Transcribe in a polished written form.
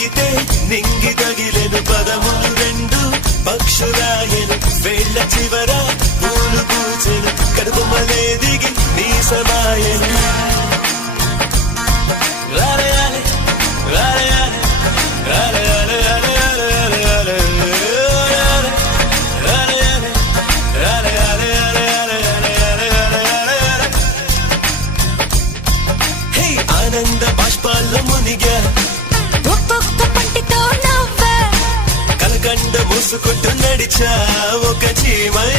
తాకితే నింగి తగిలెను పదములు రెండు పక్షురాయను వేళ్ల చివర పూలు పూచెను కడుపుమలే దిగి నీ సమాయను ఆనంద బాష్పాల్లో మునిగా ఒక్కొక్క పంటితో నవ్వా కలకండ మూసుకుంటూ నడిచా ఒక చీమై